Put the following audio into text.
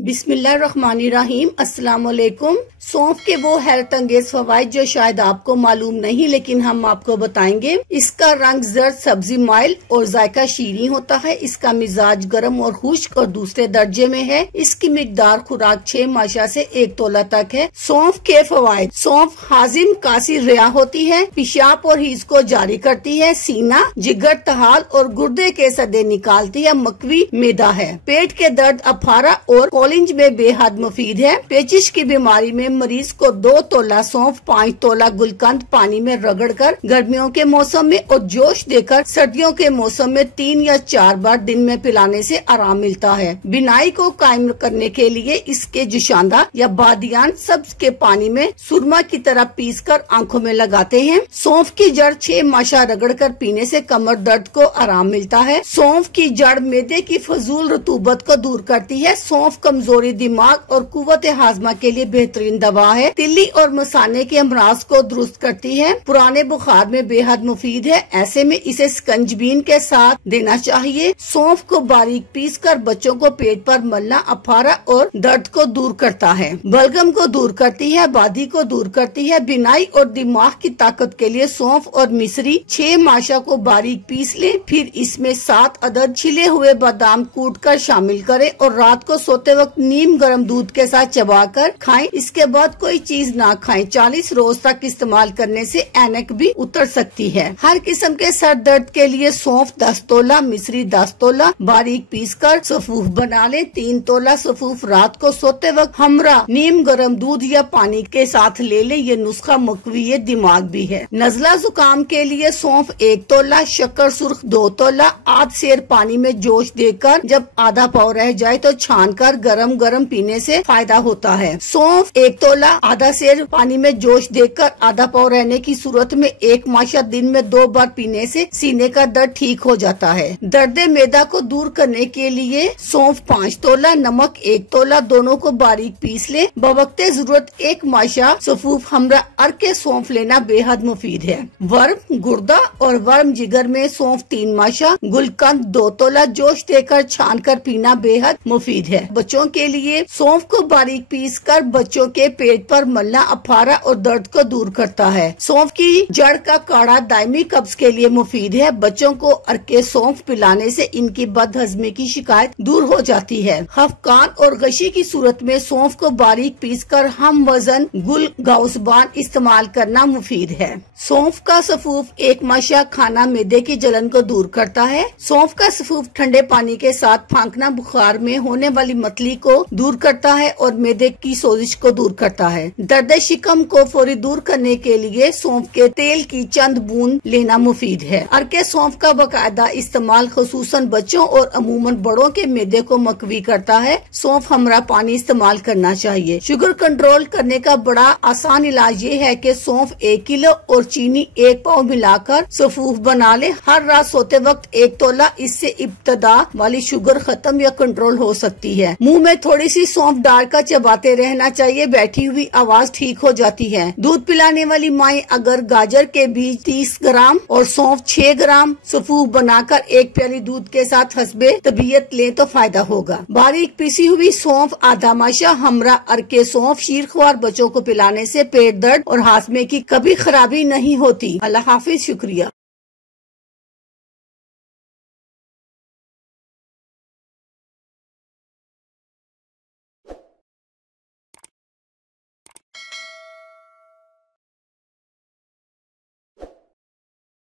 बिस्मिल्लाहिर्रहमानिर्रहीम। अस्सलाम वालेकुम। सौंफ के वो हैरत अंगेज फवाइद जो शायद आपको मालूम नहीं, लेकिन हम आपको बताएंगे। इसका रंग जर्द सब्जी माइल और जायका शीरी होता है। इसका मिजाज गर्म और खुश्क और दूसरे दर्जे में है। इसकी मिकदार खुराक 6 माशा से 1 तोला तक है। सौंफ के फवाइद: सौंफ हाजिम कासी रिया होती है, पेशाब और हीज को जारी करती है, सीना, जिगर, तहाल और गुर्दे के सदे निकालती है, मकवी मैदा है, पेट के दर्द, अफारा और कॉलिंज में बेहद मुफीद है। पेचिश की बीमारी में मरीज को 2 तोला सौंफ 5 तोला गुलकंद पानी में रगड़कर गर्मियों के मौसम में और जोश देकर सर्दियों के मौसम में 3 या 4 बार दिन में पिलाने से आराम मिलता है। बिनाई को कायम करने के लिए इसके जुशांदा या बादियान सब्ज के पानी में सुरमा की तरह पीसकर आंखों में लगाते हैं। सौंफ की जड़ 6 माशा रगड़कर पीने से कमर दर्द को आराम मिलता है। सौंफ की जड़ मैदे की फजूल रतूबत को दूर करती है। सौंफ कमजोरी, दिमाग और कुव्वत हाजमा के लिए बेहतरीन दवा है। तिल्ली और मसाने के अमराज को दुरुस्त करती है। पुराने बुखार में बेहद मुफीद है। ऐसे में इसे स्कंजबीन के साथ देना चाहिए। सौंफ को बारीक पीसकर बच्चों को पेट पर मलना अफारा और दर्द को दूर करता है। बलगम को दूर करती है, बादी को दूर करती है। बिनाई और दिमाग की ताकत के लिए सौंफ और मिश्री 6 माशा को बारीक पीस ले, फिर इसमें 7 अदद छिले हुए बादाम कूटकर शामिल करें और रात को सोते वक्त नीम गर्म दूध के साथ चबाकर खाएं। इसके बाद कोई चीज ना खाएं। 40 रोज तक इस्तेमाल करने से ऐनक भी उतर सकती है। हर किस्म के सर दर्द के लिए सौंफ 10 तोला, मिश्री 10 तोला बारीक पीसकर सफूफ बना ले। 3 तोला सफूफ रात को सोते वक्त हमरा नीम गर्म दूध या पानी के साथ ले ले। ये नुस्खा मुकवी दिमाग भी है। नजला जुकाम के लिए सौंफ 1 तोला, शक्कर सुर्ख 2 तोला, आध सेर पानी में जोश देकर जब आधा पाव रह जाए तो छानकर गरम गरम पीने से फायदा होता है। सौंफ 1 तोला, आधा सेर पानी में जोश देकर आधा पाव रहने की सूरत में 1 माशा दिन में 2 बार पीने से सीने का दर्द ठीक हो जाता है। दर्द मैदा को दूर करने के लिए सौंफ 5 तोला, नमक 1 तोला, दोनों को बारीक पीस ले। बवक्ते जरूरत 1 माशा सफूफ हमरा अर्के सौंफ लेना बेहद मुफीद है। वर्म, गुर्दा और वर्म जिगर में सौंफ 3 माशा, गुलकंद 2 तोला जोश देकर छानकर पीना बेहद मुफीद है। बच्चों के लिए सौंफ को बारीक पीसकर बच्चों के पेट पर मलना अफारा और दर्द को दूर करता है। सौंफ की जड़ का काढ़ा दायमी कब्ज के लिए मुफीद है। बच्चों को अर्के सौंफ पिलाने से इनकी बदहजमी की शिकायत दूर हो जाती है। खफकान और गशी की सूरत में सौंफ को बारीक पीसकर हम वजन गुल गाउसबान इस्तेमाल करना मुफीद है। सौंफ का सफूफ 1 माशा खाना मैदे की जलन को दूर करता है। सौंफ का सफूफ ठंडे पानी के साथ फांकना बुखार में होने वाली मतली को दूर करता है और मैदे की सोजिश को दूर करता है। दर्द शिकम को फौरी दूर करने के लिए सौंफ के तेल की चंद बूंद लेना मुफीद है। अर्के सौंफ का बाकायदा इस्तेमाल खुसूसन बच्चों और अमूमन बड़ों के मैदे को मकवी करता है। सौंफ हमरा पानी इस्तेमाल करना चाहिए। शुगर कंट्रोल करने का बड़ा आसान इलाज ये है कि सौंफ 1 किलो और चीनी 1 पाव मिलाकर सफूफ बना ले। हर रात सोते वक्त 1 तोला, इससे इब्तदा वाली शुगर खत्म या कंट्रोल हो सकती है। मुंह में थोड़ी सी सौंफ डालकर चबाते रहना चाहिए, बैठी हुई आवाज ठीक हो जाती है। दूध पिलाने वाली माएं अगर गाजर के बीज 30 ग्राम और सौंफ 6 ग्राम सफूफ बनाकर 1 प्याली दूध के साथ हस्बे तबीयत लें तो फायदा होगा। बारीक पिसी हुई सौंफ आधा माशा हमरा अर्के सौंफ शीरख्वार बच्चों को पिलाने से पेट दर्द और हाजमे की कभी खराबी नहीं होती। अल्लाह हाफिज, शुक्रिया।